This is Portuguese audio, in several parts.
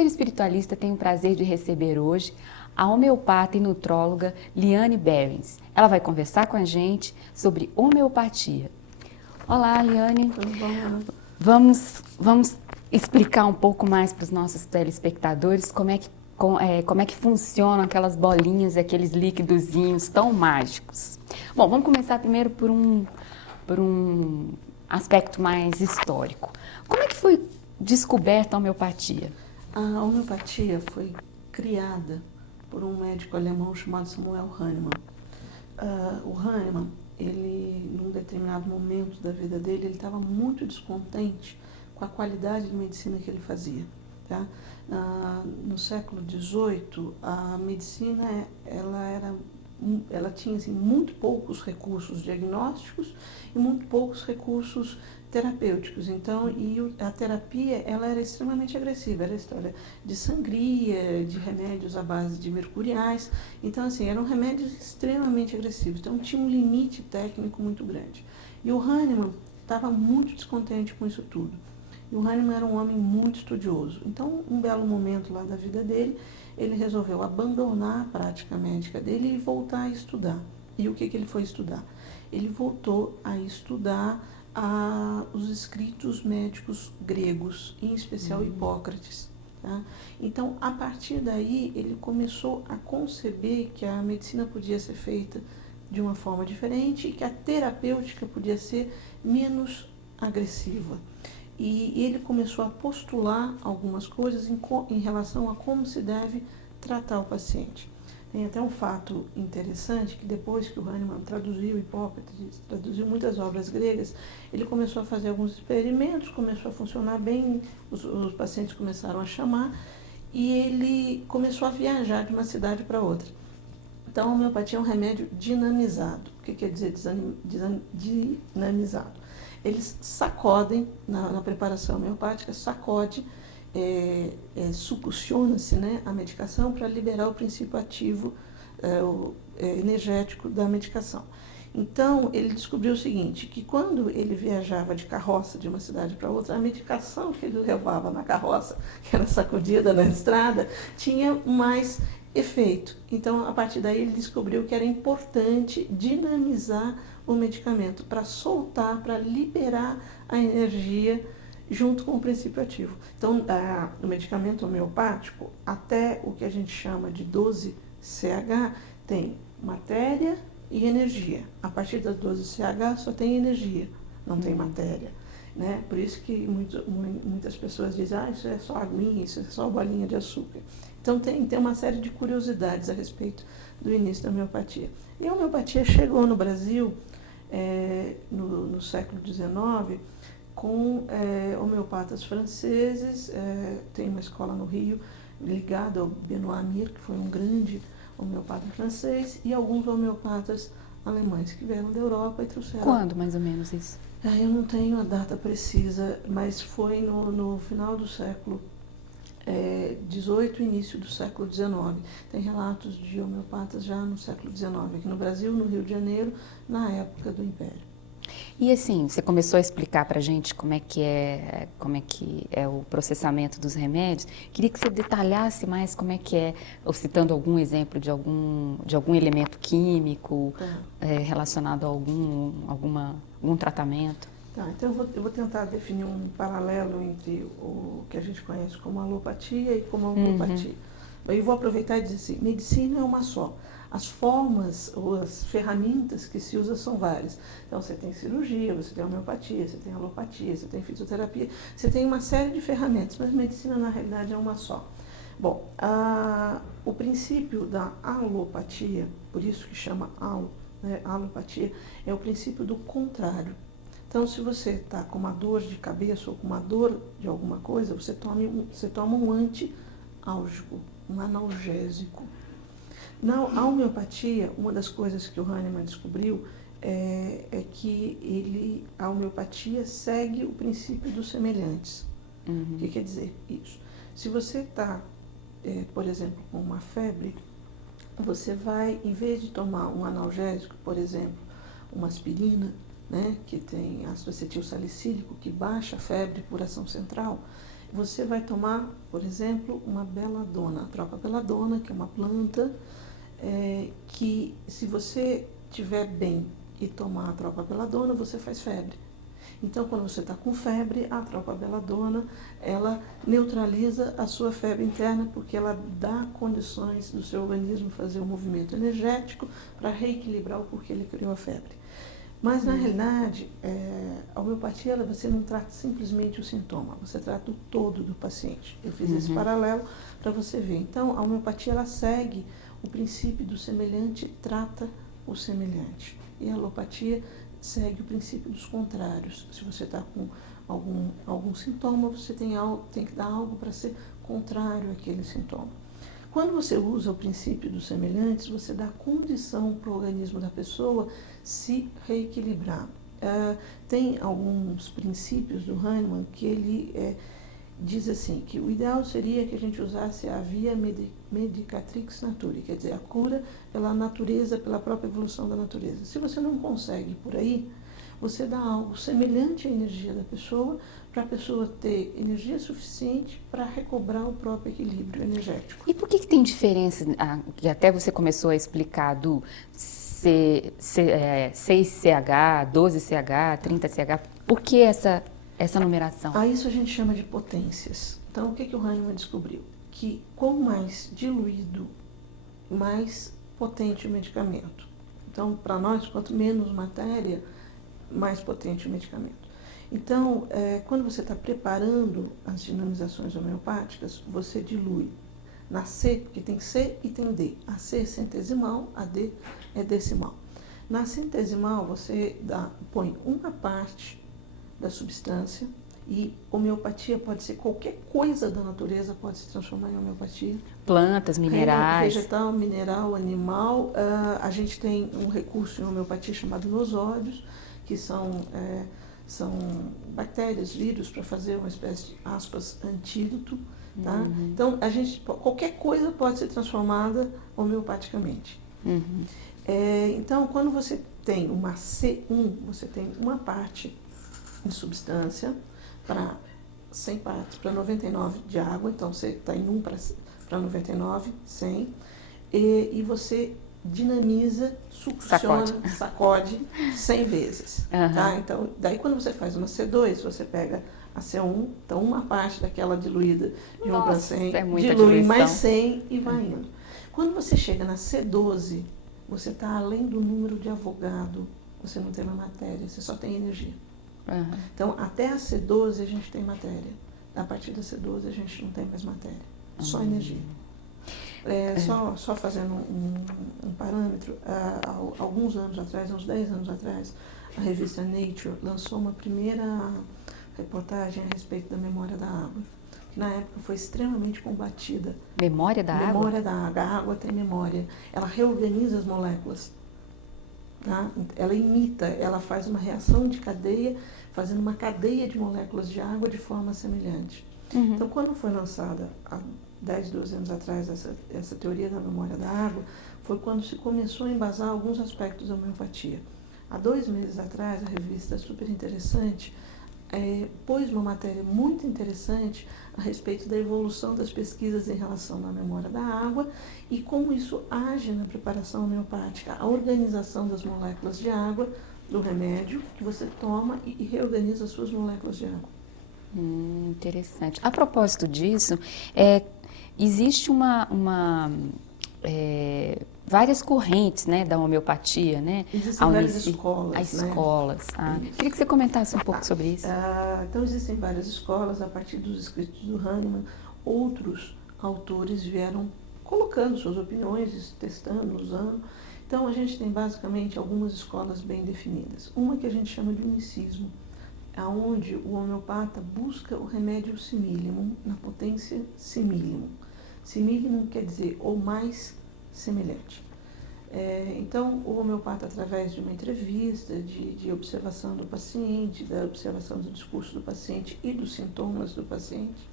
Cafeteira Espiritualista tem o prazer de receber hoje a homeopata e nutróloga Liane Berens. Ela vai conversar com a gente sobre homeopatia. Olá, Liane. Tudo bom? Vamos explicar um pouco mais para os nossos telespectadores como é que funcionam aquelas bolinhas e aqueles líquidozinhos tão mágicos. Bom, vamos começar primeiro por um aspecto mais histórico. Como é que foi descoberta a homeopatia? A homeopatia foi criada por um médico alemão chamado Samuel Hahnemann. O Hahnemann, ele, num determinado momento da vida dele, ele estava muito descontente com a qualidade de medicina que ele fazia. Tá? No século XVIII, a medicina ela tinha assim, muito poucos recursos diagnósticos e muito poucos recursos terapêuticos. Então, a terapia ela era extremamente agressiva, era a história de sangria, de remédios à base de mercuriais. Então, assim, eram remédios extremamente agressivos. Então, tinha um limite técnico muito grande. E o Hahnemann estava muito descontente com isso tudo. E o Hahnemann era um homem muito estudioso. Então, um belo momento lá da vida dele, ele resolveu abandonar a prática médica dele e voltar a estudar. E o que ele foi estudar? Ele voltou a estudar os escritos médicos gregos, em especial Hipócrates. Tá? Então, a partir daí, ele começou a conceber que a medicina podia ser feita de uma forma diferente e que a terapêutica podia ser menos agressiva. E ele começou a postular algumas coisas em relação a como se deve tratar o paciente. Tem até um fato interessante que depois que o Hahnemann traduziu Hipócrates, traduziu muitas obras gregas, ele começou a fazer alguns experimentos, começou a funcionar bem, os pacientes começaram a chamar e ele começou a viajar de uma cidade para outra. Então, a homeopatia é um remédio dinamizado. O que quer dizer dinamizado? Eles sacodem, na preparação homeopática, succiona-se, né, a medicação para liberar o princípio ativo energético da medicação. Então, ele descobriu o seguinte, que quando ele viajava de carroça de uma cidade para outra, a medicação que ele levava na carroça, que era sacudida na estrada, tinha mais efeito. Então, a partir daí, ele descobriu que era importante dinamizar o medicamento para soltar, para liberar a energia junto com o princípio ativo. Então, o medicamento homeopático, até o que a gente chama de 12CH, tem matéria e energia. A partir das 12CH só tem energia, não tem matéria. Né? Por isso que muitas pessoas dizem, isso é só aguinha, isso é só bolinha de açúcar. Então tem uma série de curiosidades a respeito do início da homeopatia. E a homeopatia chegou no Brasil no século XIX com homeopatas franceses, tem uma escola no Rio ligada ao Benoît Mir, que foi um grande homeopata francês, e alguns homeopatas alemães que vieram da Europa e trouxeram... Quando, mais ou menos, isso? Eu não tenho a data precisa, mas foi no final do século XVIII, início do século XIX. Tem relatos de homeopatas já no século XIX, aqui no Brasil, no Rio de Janeiro, na época do Império. E assim, você começou a explicar para a gente como é que é o processamento dos remédios. Queria que você detalhasse mais como é que é, ou citando algum exemplo de algum elemento químico relacionado a algum tratamento. Tá, então eu vou tentar definir um paralelo entre o que a gente conhece como alopatia e como homeopatia. Eu vou aproveitar e dizer assim, medicina é uma só. As formas ou as ferramentas que se usa são várias. Então, você tem cirurgia, você tem homeopatia, você tem alopatia, você tem fisioterapia, você tem uma série de ferramentas, mas medicina, na realidade, é uma só. Bom, o princípio da alopatia, por isso que chama alopatia, é o princípio do contrário. Então, se você está com uma dor de cabeça ou com uma dor de alguma coisa, você toma um antiálgico, um analgésico. A homeopatia, uma das coisas que o Hahnemann descobriu é que a homeopatia segue o princípio dos semelhantes. O que quer dizer isso? Se você está, por exemplo, com uma febre, você vai, em vez de tomar um analgésico, por exemplo, uma aspirina, né, que tem ácido acetilsalicílico, que baixa a febre por ação central, você vai tomar, por exemplo, uma beladona, a tropa beladona, que é uma planta que, se você estiver bem e tomar a tropa beladona, você faz febre. Então, quando você está com febre, a tropa beladona, ela neutraliza a sua febre interna, porque ela dá condições do seu organismo fazer um movimento energético para reequilibrar o porquê ele criou a febre. Mas, na realidade, a homeopatia, você não trata simplesmente o sintoma, você trata o todo do paciente. Eu fiz esse paralelo para você ver. Então, a homeopatia, ela segue o princípio do semelhante, trata o semelhante. E a alopatia segue o princípio dos contrários. Se você está com algum sintoma, você tem que dar algo para ser contrário àquele sintoma. Quando você usa o princípio dos semelhantes, você dá condição para o organismo da pessoa se reequilibrar. Tem alguns princípios do Hahnemann que ele diz assim, que o ideal seria que a gente usasse a via medicatrix naturae, quer dizer, a cura pela natureza, pela própria evolução da natureza. Se você não consegue por aí, você dá algo semelhante à energia da pessoa, para a pessoa ter energia suficiente para recobrar o próprio equilíbrio energético. E por que tem diferença, que até você começou a explicar, do 6CH, 12CH, 30CH, por que essa numeração? Isso a gente chama de potências. Então, o que o Hahnemann descobriu? Que quanto mais diluído, mais potente o medicamento. Então, para nós, quanto menos matéria, mais potente o medicamento. Então, quando você está preparando as dinamizações homeopáticas, você dilui na C, porque tem C e tem D. A C é centesimal, a D é decimal. Na centesimal, você põe uma parte da substância, e homeopatia pode ser qualquer coisa da natureza, pode se transformar em homeopatia. Plantas, minerais. Vegetal, mineral, animal. A gente tem um recurso em homeopatia chamado nosódios, que são bactérias, vírus, para fazer uma espécie de, aspas, antídoto. Tá? Então, qualquer coisa pode ser transformada homeopaticamente. Então, quando você tem uma C1, você tem uma parte de substância para 100 partes, para 99 de água, então você está em 1 para 99, 100, e você dinamiza, succiona, sacode 100 vezes. Tá? Então, daí quando você faz uma C2, você pega a C1, então uma parte daquela diluída de 1 para 100, dilui mais 100 e vai indo. Quando você chega na C12, você está além do número de Avogadro, você não tem mais matéria, você só tem energia. Então, até a C12 a gente tem matéria. A partir da C12 a gente não tem mais matéria, só energia. Só fazendo um parâmetro, há alguns anos atrás, uns 10 anos atrás, a revista Nature lançou uma primeira reportagem a respeito da memória da água, que na época foi extremamente combatida. Memória da água? Memória da água. A água tem memória. Ela reorganiza as moléculas. Tá? Ela imita, ela faz uma reação de cadeia, fazendo uma cadeia de moléculas de água de forma semelhante. Então, quando foi lançada há 10, 12 anos atrás essa teoria da memória da água, foi quando se começou a embasar alguns aspectos da homeopatia. Há 2 meses atrás, a revista super interessante pôs uma matéria muito interessante a respeito da evolução das pesquisas em relação à memória da água e como isso age na preparação homeopática, a organização das moléculas de água do remédio que você toma e reorganiza as suas moléculas de água. Interessante. A propósito disso, existe várias correntes, né, da homeopatia, né? Existem várias escolas. Queria que você comentasse um pouco sobre isso. Então, existem várias escolas, a partir dos escritos do Hahnemann, outros autores vieram colocando suas opiniões, testando, usando. Então, a gente tem basicamente algumas escolas bem definidas. Uma que a gente chama de unicismo, onde o homeopata busca o remédio similimum, na potência similimum. Similimum quer dizer o mais semelhante. Então, o homeopata, através de uma entrevista, de observação do paciente, da observação do discurso do paciente e dos sintomas do paciente,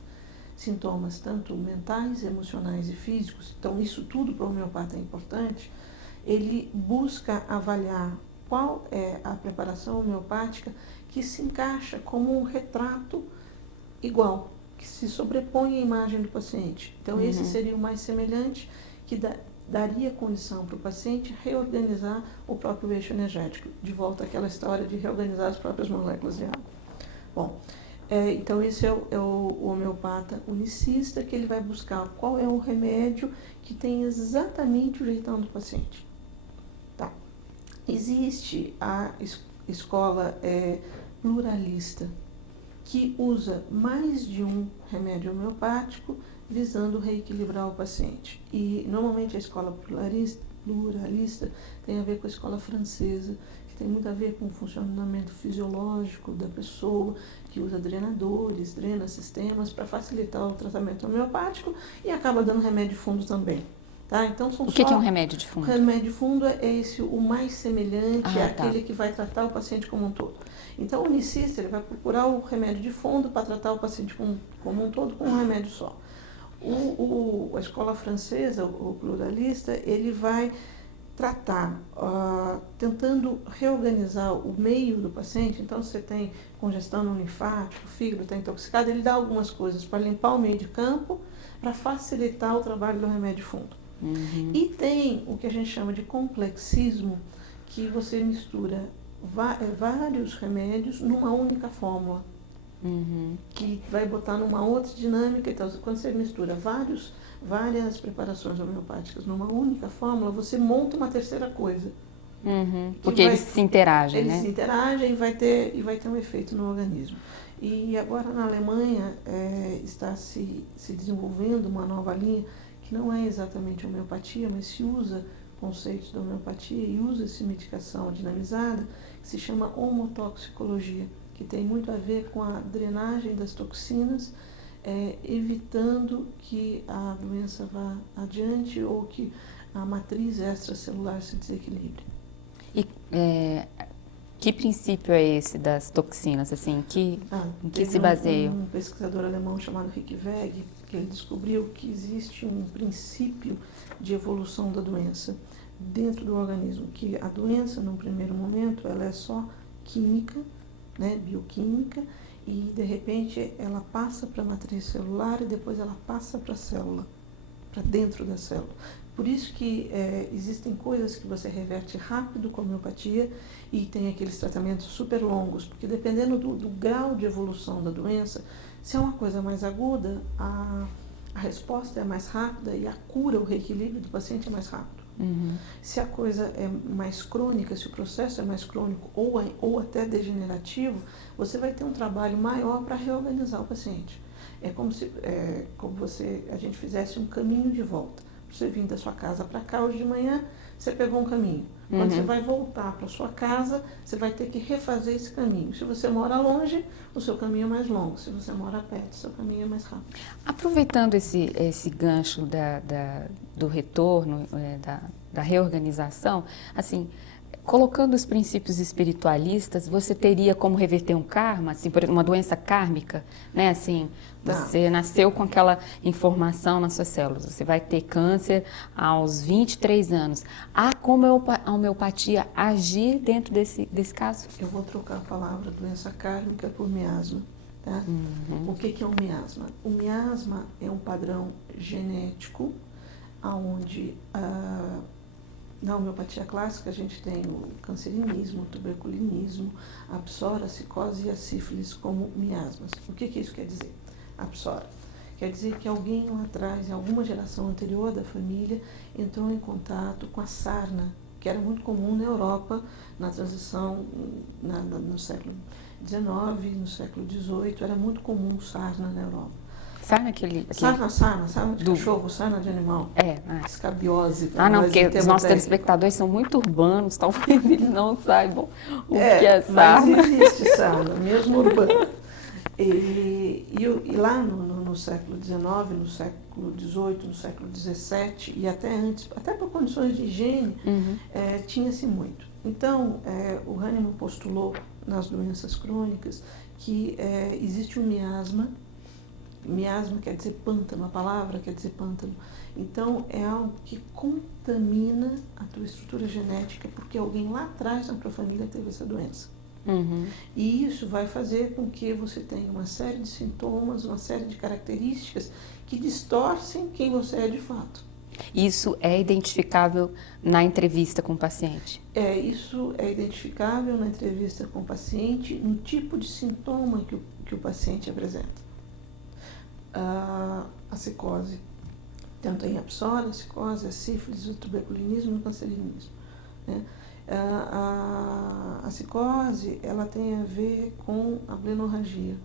sintomas tanto mentais, emocionais e físicos, então isso tudo para o homeopata é importante, ele busca avaliar qual é a preparação homeopática que se encaixa como um retrato igual. que se sobrepõe à imagem do paciente. Então, esse seria o mais semelhante, que daria condição para o paciente reorganizar o próprio eixo energético. De volta àquela história de reorganizar as próprias moléculas de água. Bom, então esse é o homeopata unicista, que ele vai buscar qual é o remédio que tem exatamente o jeitão do paciente. Tá. Existe a escola pluralista, que usa mais de um remédio homeopático visando reequilibrar o paciente. E normalmente a escola pluralista tem a ver com a escola francesa, que tem muito a ver com o funcionamento fisiológico da pessoa, que usa drenadores, drena sistemas para facilitar o tratamento homeopático e acaba dando remédio de fundo também. Tá? Então, o que é um remédio de fundo? O remédio de fundo é esse, o mais semelhante, aquele que vai tratar o paciente como um todo. Então, o unicista ele vai procurar o remédio de fundo para tratar o paciente como um todo com um remédio só. A escola francesa, o pluralista, ele vai tratar, tentando reorganizar o meio do paciente. Então, você tem congestão no linfático, o fígado está intoxicado, ele dá algumas coisas para limpar o meio de campo, para facilitar o trabalho do remédio de fundo. E tem o que a gente chama de complexismo, que você mistura vários remédios numa única fórmula, que vai botar numa outra dinâmica. Então, quando você mistura várias preparações homeopáticas numa única fórmula, você monta uma terceira coisa. Porque eles se interagem, né? Eles se interagem e vai ter um efeito no organismo. E agora na Alemanha está se desenvolvendo uma nova linha, que não é exatamente homeopatia, mas se usa conceitos da homeopatia e usa essa medicação dinamizada, que se chama homotoxicologia, que tem muito a ver com a drenagem das toxinas, evitando que a doença vá adiante ou que a matriz extracelular se desequilibre. E que princípio é esse das toxinas, assim, em que se baseia? Um pesquisador alemão chamado Rick Weg, que ele descobriu que existe um princípio de evolução da doença dentro do organismo, que a doença, num primeiro momento, ela é só química, né, bioquímica, e de repente ela passa para a matriz celular e depois ela passa para a célula, para dentro da célula. Por isso que existem coisas que você reverte rápido com a homeopatia e tem aqueles tratamentos super longos, porque dependendo do grau de evolução da doença, se é uma coisa mais aguda, a resposta é mais rápida e a cura, o reequilíbrio do paciente é mais rápido. Se a coisa é mais crônica, se o processo é mais crônico ou até degenerativo, você vai ter um trabalho maior para reorganizar o paciente. É como se a gente fizesse um caminho de volta. Você vir da sua casa para cá hoje de manhã, você pegou um caminho. Quando você vai voltar para sua casa, você vai ter que refazer esse caminho. Se você mora longe, o seu caminho é mais longo. Se você mora perto, o seu caminho é mais rápido. Aproveitando esse gancho do retorno, da reorganização, assim, colocando os princípios espiritualistas, você teria como reverter um karma, assim, por uma doença kármica, né, assim, você nasceu com aquela informação nas suas células, você vai ter câncer aos 23 anos. Há como a homeopatia agir dentro desse caso? Eu vou trocar a palavra doença kármica por miasma. Tá? O que é um miasma? O miasma é um padrão genético, onde na homeopatia clássica a gente tem o cancerinismo, o tuberculinismo, a psora, a psicose e a sífilis como miasmas. O que isso quer dizer? A psora quer dizer que alguém lá atrás, em alguma geração anterior da família, entrou em contato com a sarna, que era muito comum na Europa na transição no século XIX, no século XVIII, era muito comum sarna na Europa. Sarna Sarna de cachorro, sarna de animal. Escabiose. Não, porque os nossos telespectadores são muito urbanos, talvez eles não saibam o que é sarna. Mas existe sarna, mesmo urbana. E lá no século XIX, no século XVIII, no século XVII e até antes, até por condições de higiene, tinha-se muito. Então, o Hahnemann postulou nas doenças crônicas que existe um miasma. Miasma quer dizer pântano, a palavra quer dizer pântano. Então, é algo que contamina a tua estrutura genética, porque alguém lá atrás na tua família teve essa doença. Uhum. E isso vai fazer com que você tenha uma série de sintomas, uma série de características que distorcem quem você é de fato. Isso é identificável na entrevista com o paciente? Isso é identificável na entrevista com o paciente, no tipo de sintoma que o paciente apresenta. A psicose, tanto em a psicose, a sífilis, o tuberculinismo e o cancerinismo, né? A psicose, ela tem a ver com a blenorragia,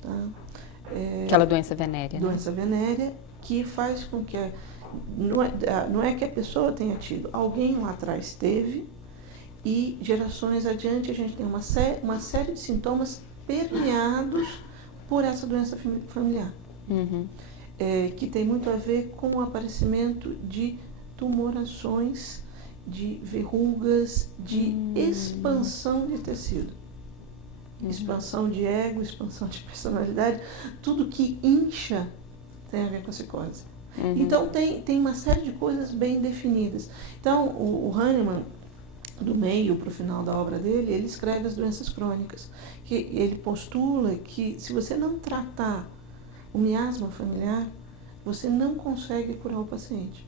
tá? Aquela doença venérea, doença venérea, que faz com que não é que a pessoa tenha tido, alguém lá atrás teve, e gerações adiante a gente tem uma série de sintomas permeados por essa doença familiar. Uhum. Que tem muito a ver com o aparecimento de tumorações, de verrugas, de expansão de tecido. Expansão de ego, expansão de personalidade, tudo que incha tem a ver com a psicose. Então tem uma série de coisas bem definidas. Então o Hahnemann, do meio para o final da obra dele, ele escreve as doenças crônicas, que ele postula que se você não tratar o miasma familiar, você não consegue curar o paciente.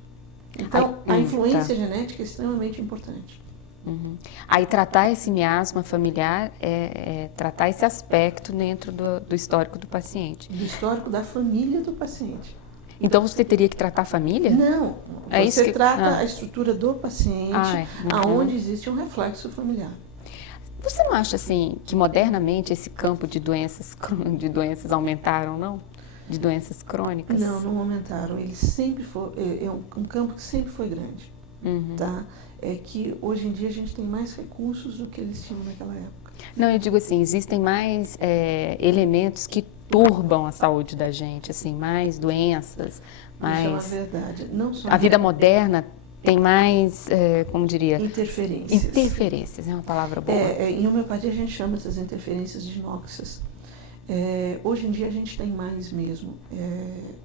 Então, a influência genética é extremamente importante. Uhum. Aí, tratar esse miasma familiar é tratar esse aspecto dentro do histórico do paciente. Do histórico da família do paciente. Então, você teria que tratar a família? Não, você trata a estrutura do paciente, aonde existe um reflexo familiar. Você não acha, assim, que modernamente esse campo de doenças aumentaram, não? De doenças crônicas? Não, não aumentaram. Ele sempre foi, é um campo que sempre foi grande, tá? É que hoje em dia a gente tem mais recursos do que eles tinham naquela época. Não, eu digo assim, existem mais elementos que turbam a saúde da gente, assim, mais doenças, mais... Isso é uma verdade. Não só a vida moderna tem mais, como diria... Interferências. Interferências, é uma palavra boa. Em homeopatia a gente chama essas interferências de noxas. Hoje em dia a gente tem mais mesmo,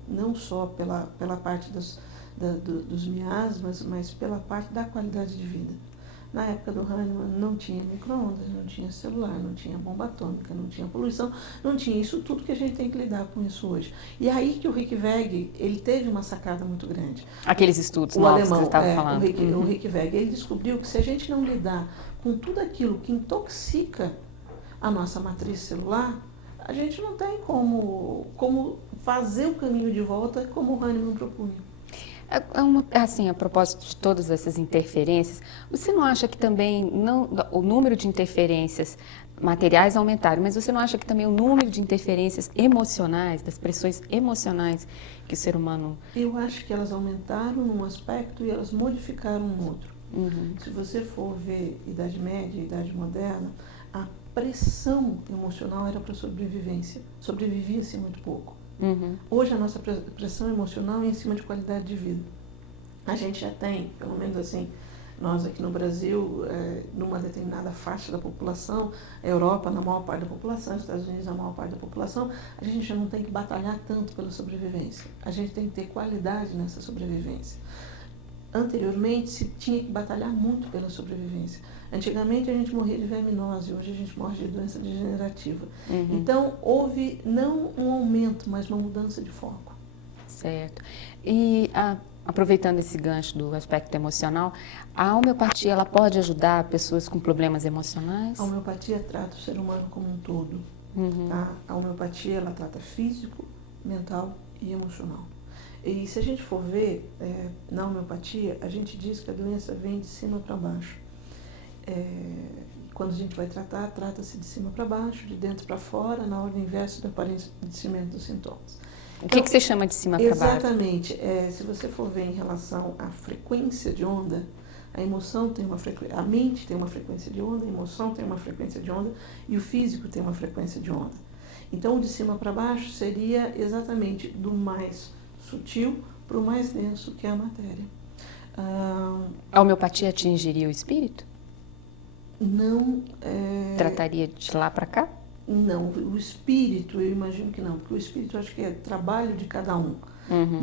não só pela parte dos miasmas, mas pela parte da qualidade de vida. Na época do Hahnemann não tinha micro-ondas, não tinha celular, não tinha bomba atômica, não tinha poluição, não tinha isso tudo que a gente tem que lidar com isso hoje. E aí que o Rick Weg, ele teve uma sacada muito grande. Aqueles estudos o novos alemão, que você estava falando. O Rick Weg, ele descobriu que se a gente não lidar com tudo aquilo que intoxica a nossa matriz celular, a gente não tem como fazer o caminho de volta como o Hahnemann propunha. Assim, a propósito de todas essas interferências, você não acha que também o número de interferências materiais aumentaram, mas você não acha que também o número de interferências emocionais, das pressões emocionais que o ser humano... Eu acho que elas aumentaram num aspecto e elas modificaram no outro. Se você for ver Idade Média e Idade Moderna, a pressão emocional era para sobrevivência. Sobrevivia-se muito pouco. Hoje a nossa pressão emocional é em cima de qualidade de vida. A gente já tem, pelo menos assim, nós aqui no Brasil, numa determinada faixa da população, a Europa na maior parte da população, os Estados Unidos na maior parte da população, a gente já não tem que batalhar tanto pela sobrevivência. A gente tem que ter qualidade nessa sobrevivência. Anteriormente se tinha que batalhar muito pela sobrevivência. Antigamente a gente morria de verminose, hoje a gente morre de doença degenerativa. Então houve não um aumento, mas uma mudança de foco. Certo. E aproveitando esse gancho do aspecto emocional, a homeopatia ela pode ajudar pessoas com problemas emocionais? A homeopatia trata o ser humano como um todo. Tá? A homeopatia ela trata físico, mental e emocional. E se a gente for ver, na homeopatia, a gente diz que a doença vem de cima para baixo. Quando a gente vai tratar, trata-se de cima para baixo, de dentro para fora, na ordem inversa do aparecimento dos sintomas. O que você chama de cima para baixo? Exatamente. Se você for ver em relação à frequência de onda, a emoção tem uma frequência, a mente tem uma frequência de onda, a emoção tem uma frequência de onda e o físico tem uma frequência de onda. Então, o de cima para baixo seria exatamente do mais sutil para o mais denso, que é a matéria. A homeopatia atingiria o espírito? Não. Trataria de lá para cá? Não, o espírito, eu imagino que não, porque o espírito eu acho que é trabalho de cada um,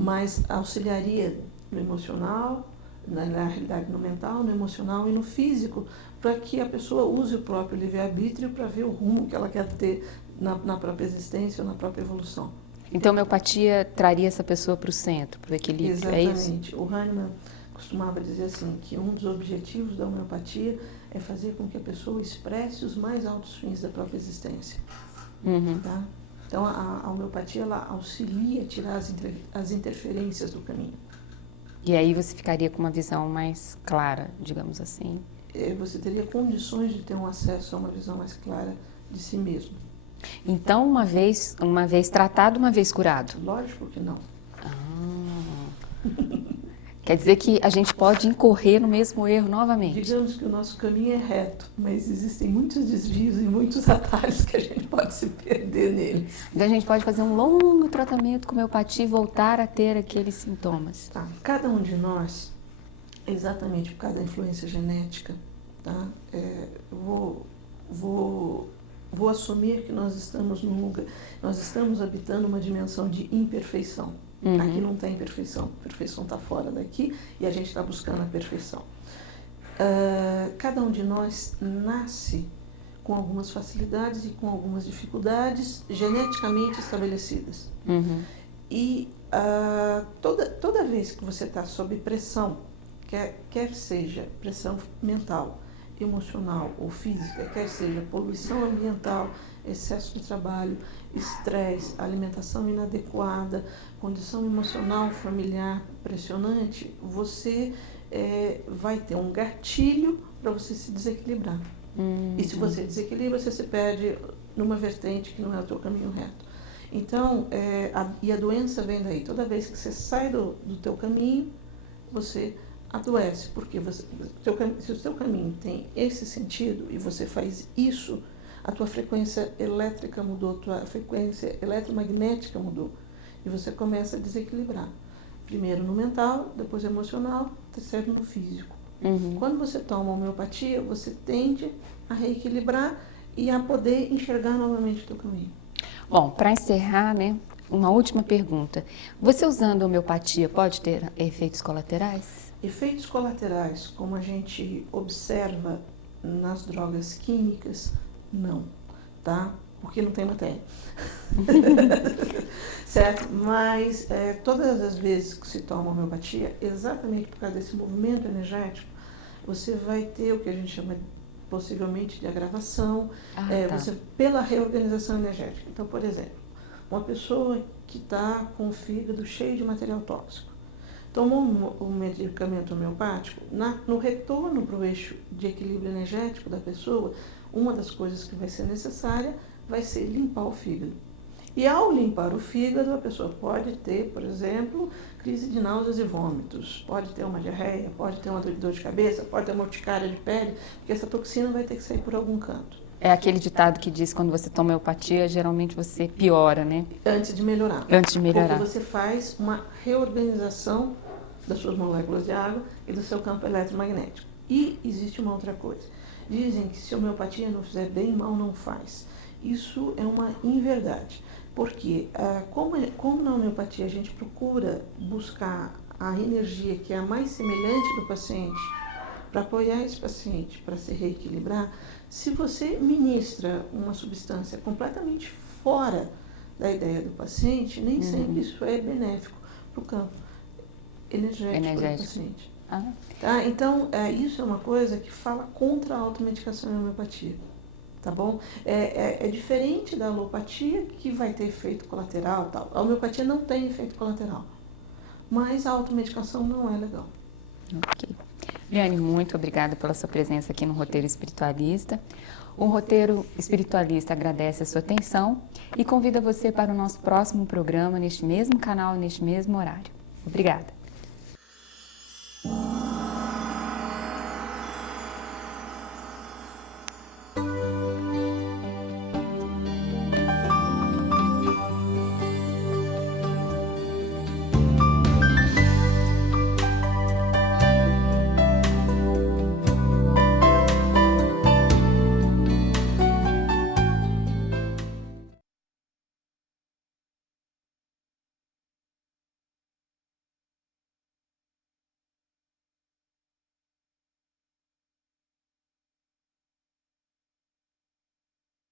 mas auxiliaria no emocional, na realidade no mental, no emocional e no físico, para que a pessoa use o próprio livre-arbítrio para ver o rumo que ela quer ter na própria existência ou na própria evolução. Então, a homeopatia traria essa pessoa para o centro, para o equilíbrio, Exatamente. é isso? O Hahnemann costumava dizer assim, que um dos objetivos da homeopatia é fazer com que a pessoa expresse os mais altos fins da própria existência. Uhum. Tá? Então, a homeopatia ela auxilia a tirar as interferências do caminho. E aí você ficaria com uma visão mais clara, digamos assim. Você teria condições de ter um acesso a uma visão mais clara de si mesmo. Então, uma vez tratado, uma vez curado. Lógico que não. Quer dizer que a gente pode incorrer no mesmo erro novamente. Digamos que o nosso caminho é reto, mas existem muitos desvios e muitos atalhos que a gente pode se perder neles. Então, a gente pode fazer um longo tratamento com homeopatia e voltar a ter aqueles sintomas. Tá. Cada um de nós, exatamente por causa da influência genética, tá? Vou assumir que nós estamos habitando uma dimensão de imperfeição. Uhum. Aqui não tem perfeição, a perfeição está fora daqui e a gente está buscando a perfeição. Cada um de nós nasce com algumas facilidades e com algumas dificuldades geneticamente estabelecidas. Uhum. E toda vez que você está sob pressão, quer seja pressão mental, emocional ou física, quer seja poluição ambiental, excesso de trabalho, estresse, alimentação inadequada, condição emocional familiar pressionante, você vai ter um gatilho para você se desequilibrar. E se você desequilibra, você se perde numa vertente que não é o teu caminho reto. Então, e a doença vem daí. Toda vez que você sai do teu caminho, você adoece, porque se o seu caminho tem esse sentido e você faz isso, a tua frequência elétrica mudou, a tua frequência eletromagnética mudou. E você começa a desequilibrar. Primeiro no mental, depois no emocional, terceiro no físico. Uhum. Quando você toma homeopatia, você tende a reequilibrar e a poder enxergar novamente o teu caminho. Bom, para encerrar, né, uma última pergunta. Você usando homeopatia pode ter efeitos colaterais? Efeitos colaterais, como a gente observa nas drogas químicas, não, tá? Porque não tem matéria. Certo? Mas todas as vezes que se toma homeopatia, exatamente por causa desse movimento energético, você vai ter o que a gente chama possivelmente de agravação, Tá. pela reorganização energética. Então, por exemplo, uma pessoa que está com o fígado cheio de material tóxico, tomou um medicamento homeopático, no retorno para o eixo de equilíbrio energético da pessoa, uma das coisas que vai ser necessária vai ser limpar o fígado. E ao limpar o fígado, a pessoa pode ter, por exemplo, crise de náuseas e vômitos, pode ter uma diarreia, pode ter uma dor de cabeça, pode ter uma urticária de pele, porque essa toxina vai ter que sair por algum canto. É aquele ditado que diz que quando você toma homeopatia, geralmente você piora, né? Antes de melhorar. Antes de melhorar. Porque você faz uma reorganização das suas moléculas de água e do seu campo eletromagnético. E existe uma outra coisa. Dizem que se a homeopatia não fizer bem, mal não faz. Isso é uma inverdade. Porque, como na homeopatia a gente procura buscar a energia que é a mais semelhante do paciente, para apoiar esse paciente, para se reequilibrar, se você ministra uma substância completamente fora da ideia do paciente, nem sempre isso é benéfico para o campo energético do paciente. Tá? Então, isso é uma coisa que fala contra a automedicação e a homeopatia. Tá bom? É diferente da alopatia, que vai ter efeito colateral. Tal. A homeopatia não tem efeito colateral, mas a automedicação não é legal. Ok. Liane, muito obrigada pela sua presença aqui no Roteiro Espiritualista. O Roteiro Espiritualista agradece a sua atenção e convida você para o nosso próximo programa, neste mesmo canal, neste mesmo horário. Obrigada.